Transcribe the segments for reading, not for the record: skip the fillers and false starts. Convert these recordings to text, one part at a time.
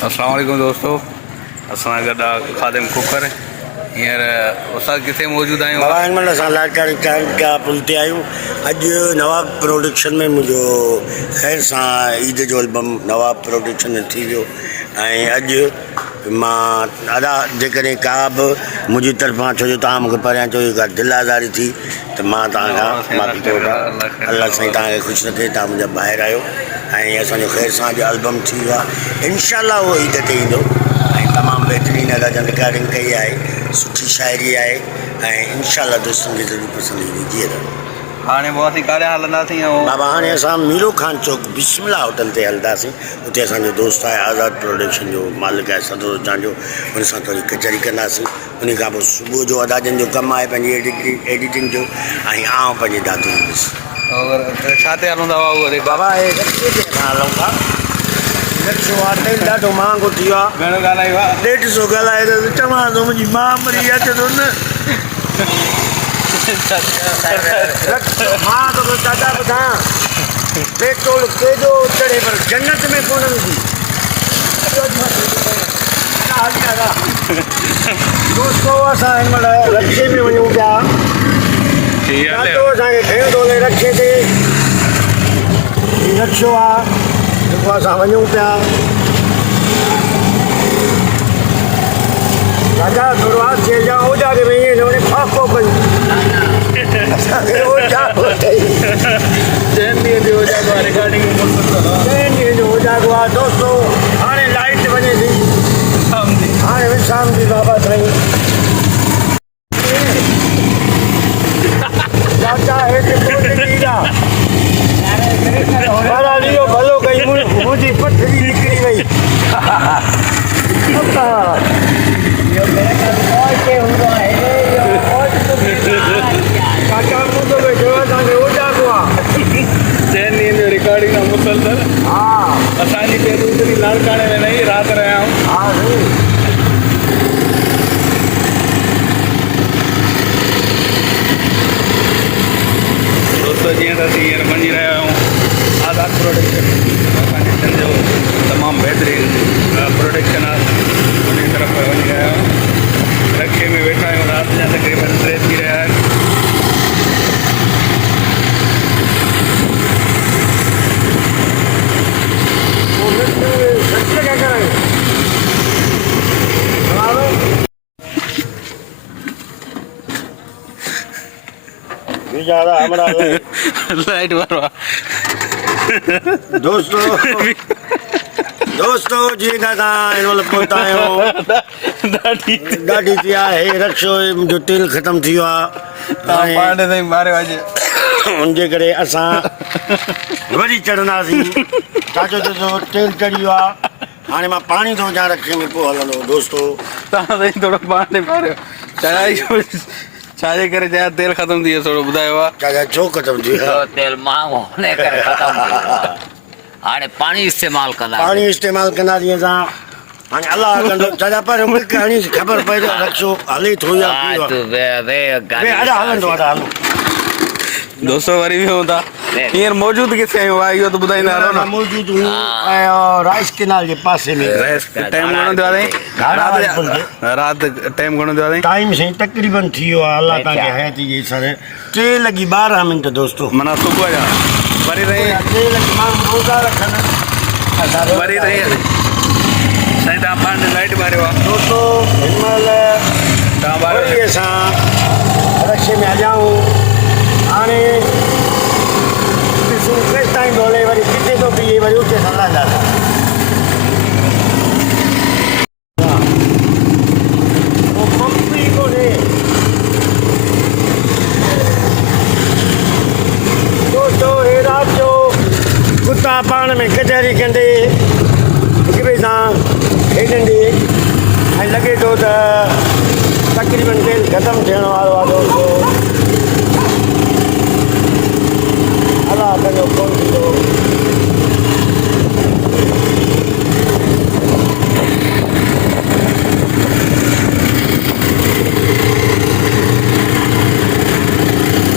अस्सलाम वालेकुम दोस्तों, असां गॾु खादिम कुकर हींअर असां किथे मौजूदु आहियूं? बाबा हिन महिल असां लालकानी क्या पुल ते आहियूं। अॼु नवाब प्रोडक्शन में मुंहिंजो ख़ैर सां ईद जो एल्बम नवाब प्रोडक्शन में थी वियो ऐं अॼु मां दादा जेकॾहिं का बि मुंहिंजी तरफ़ां छो जो तव्हां मूंखे परियां चयो का दिलि आज़ारी थी त मां तव्हांखां माफ़ी थो वठां। अलाह साईं तव्हांखे ख़ुशि रखे, तव्हां मुंहिंजा ॿाहिरि आहियो ऐं असांजो ख़ैर सां अॼु एल्बम थी वियो आहे। इनशाला उहो ईद ते ईंदो ऐं तमामु बहितरीनु अदा रिकॉर्डिंग कई आहे, सुठी शाइरी आहे ऐं इनशाला दोस्तनि खे ज़रूरु पसंदि ईंदी। जीअं हाणे पोइ असीं काॾे हलंदासीं? बाबा हाणे असां मीरो खान चौक बिस्मिला होटल ते हलंदासीं। उते असांजो दोस्त आहे आज़ाद प्रोडक्शन जो मालिक आहे सदर हुजान जो, उन सां थोरी कचहरी कंदासीं। उन खां पोइ सुबुह जो अदाजनि जो कमु आहे पंहिंजी एडिटिंग जो ऐं आउं पंहिंजे दादू ॾिस छा ते हलूं था उहो? बाबा रक्शे ते असां हलूं था। रक्शो आहे तेल ॾाढो महांगो थी वियो आहे। घणो ॻाल्हायो आहे? 150 ॻाल्हाए त चवां थो मुंहिंजी मां मरी अचे थो न। मां तोखे दादा ॿुधायां, पेट्रोल केॾो चढ़े पर जन्नत में कोन हूंदी। दोस्तो असां हिन महिल रक्शे में वञूं पिया। ॾाढो असांखे खयो थो हले रक्शे ते। हीउ रक्शो आहे जेको असां वञूं पिया। दादा थोरो आस्ते जा ओजा के वेही न वञे फाको कयूं। असांखे ओजा रिकॉर्डिंग जो ओजागो आहे दोस्तो। हाणे लाइट वञे थी, हाणे शाम जी बाबा साईं चाचा हेठि भलो कई मुंहिंजी पथरी निकिरी वई। चाचा मुंहिंजो वेठो असांखे ओजागो आहे। चइनि ॾींहंनि जो रिकॉर्डिंग आहे मुसलसल। हा असांजी दूसरी लालकाने में नहीं रात रहिया आहियूं। हा दोस्तों जीअं त असीं हींअर वञी रहिया आहियूं आज़ाद प्रोडक्शन। असांजे सिंध जो तमामु बहितरीनु प्रोडक्शन आहे, उन तरफ़ वञी रहिया आहियूं। रखे में वेठा आहियूं, राति जा तक़रीबन 3 थी रहिया आहिनि। लाइट मारो दोस्तो जी दादा हिन महिल पहुता आहियूं। ॾाढी थी आहे रक्शो जो तेल ख़तमु थी वियो आहे। हुनजे करे असां वरी चढ़ंदासीं। चाचो चयो तेल चढ़ी वियो आहे, हाणे मां पाणी थो विझां रक्शे में, पोइ हलंदो। दोस्तो तव्हां थोरो पाणी मारियो चढ़ाई छाजे करे चया तेल ख़तमु थी वियो? थोरो ॿुधायो आहे। चाचा छो ख़तमु थी वियो? तेल महांगो होने करे ख़तम थी वियो। हाणे पाणी इस्तेमालु कंदा पाणी इस्तेमालु कंदासीं असां। हाणे अलाह कंदो चाचा, पर मूंखे हाणे ख़बर पए त रक्शो हले थो या हलंदो। दोस्तों वरी बि हूं था हींअर मौजूदु किथे आहियूं? वाह इहो त ॿुधाईंदा हलो न। मौजूदु हूं राइस कैनाल जे पासे में। टाइम घणो थियो आहे? राति टाइम घणो थियो आहे? टाइम साईं तक़रीबन थी वियो आहे। अलाह तव्हांखे हयाती जे सां 3:12 दोस्तो। माना सुबुह जा वरी रही 3 माण्हू रोज़ा रखनि वरी रही साईं। तव्हां पाण लाइट मारियो आहे दोस्तो। हिन महिल तव्हां वरी असां रक्शे में हलियाऊं। हाणे ॾिसूं केसि ताईं थो हले, वरी किथे थो बीहे, वरी उते हलंदासीं। पंप ई कोन्हे दोस्तो। हे राति जो कुता पाण में कचहरी कंदे हिक ॿिए सां खेॾंदे ऐं लॻे थो त तक़रीबन तेल ख़तमु थियण वारो आहे। दोस्तो अलाह कंदो कोन थींदो।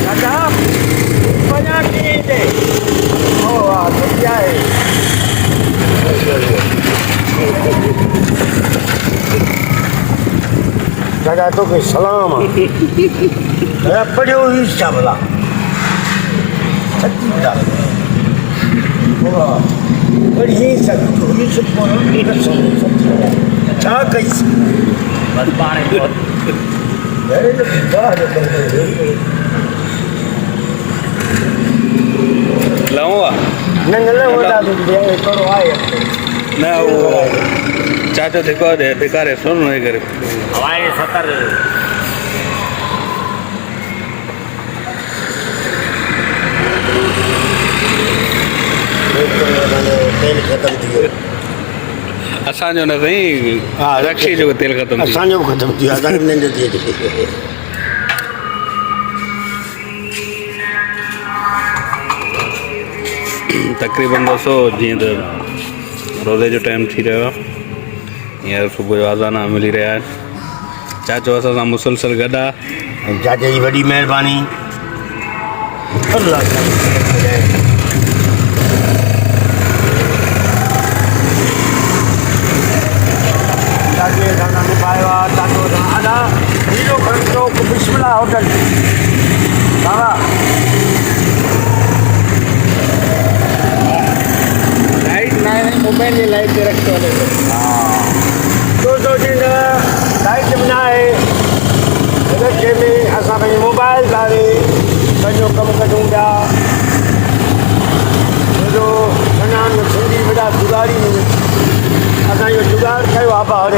दादा वञा कीअं हिते? ओ वाह, बढ़िया आहे। छड़ा तो के सलाम है पढ़ियो ही चावला सच्ची बात वाह बड़ी ही सच्ची हुई सब को कसम छा कई बस पानी अरे तो बाहर लाऊंगा न न होता दे करो आए ना वो चाचो देखो दे बेकार सुन नहीं करे हवाई 70 तेल खत्म थी वियो असांजो न साईं हा रक्षी जो तेल ख़तम थी असांजो बि ख़तमु थी वियो असांखे निंड थी अचे तक़रीबन दोस्तों जीअं त रोज़े जो टाइम थी रहियो आहे हींअर सुबुह जो आज़ाना मिली रहिया आहिनि चाचो असां सां मुसलसल गॾु आहे चाचा जी वॾी महिरबानी अल्लाह चाचे खाना निभायो आहे चाचो अदा हीरो खंडो बिस्मिल्लाह होटल बाबा लाइट ना है मोबाइल में लाइट दे रखते वाले दोस्तों जी लाइट बि न आहे हिन खे में असां पंहिंजे मोबाइल द्वारे पंहिंजो कमु कढूं पिया छो अञा सिंधी वॾा जुगाड़ी असां इहो जुगाड़ कयो आहे ॿार